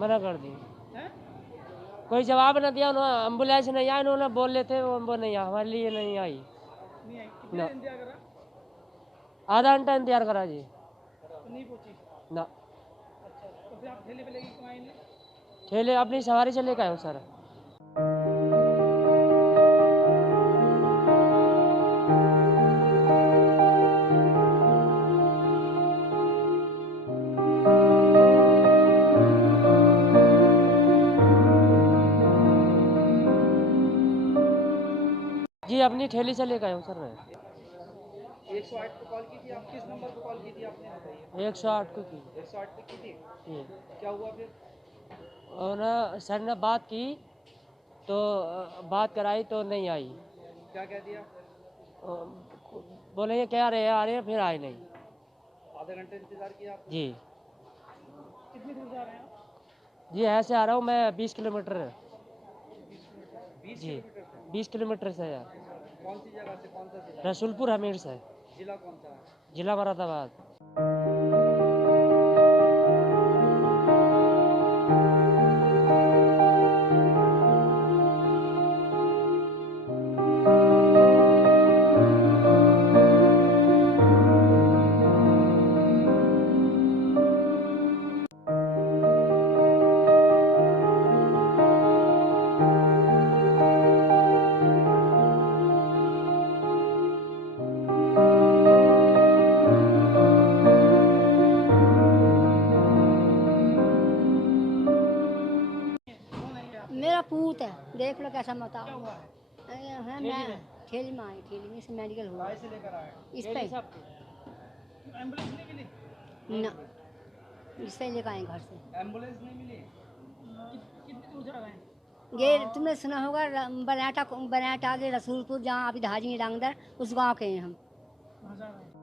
मना कर दी। हैं? कोई जवाब न दिया, उन्होंने एम्बुलेंस नहीं आई, उन्होंने बोल रहे थे वो नहीं आई, हमारे लिए नहीं आई। नहीं आई, कितनी ना, देर इंतजार करा? आधा घंटा इंतजार करा जी। तो नहीं पहुंची? ना, अच्छा, तो फिर आप ठेले पे लेके क्यों आए इन्हें? ठेले अपनी सवारी से लेकर आए सर। जी अपनी ठेली से लेकर आया हूँ सर मैं। 108 पे कॉल की थी आप? किस नंबर पे कॉल की थी आपने, बताइए। 108 को की। 108 पे की थी? जी। क्या हुआ फिर? और ना सर ने बात की तो बात कराई तो नहीं आई। क्या कह दिया? बोले ये क्या रहे आ रहे हैं, फिर आए नहीं। आधे घंटे इंतजार किया आपने? जी। कितनी दूर जा रहे हैं आप? जी ऐसे आ रहा हूँ मैं 20 किलोमीटर। 20 जी किलोमीटर से? 20 किलोमीटर से यार। कौन सी जगह से, कौन सा जिला? रसूलपुर हमीर से। जिला कौन सा है? जिला मुरादाबाद। कौन है ये आप? मेरा पूत है, देख लो कैसा क्या बताओ। हुआ है? है मैं ठेली में आई, ठेली में से मेडिकल हुआ गाय से लेकर आए? इस पे एम्बुलेंस नहीं मिली? ना, इस पे लेकर आए घर से। एम्बुलेंस नहीं मिली? कितनी दूर जा रहे हैं? ये तुमने सुना होगा बनाटा बनाटा रसूलपुर, जहाँ अभी धाजी डांगदर, उस गांव के हैं हम। कहाँ जा रहे हैं?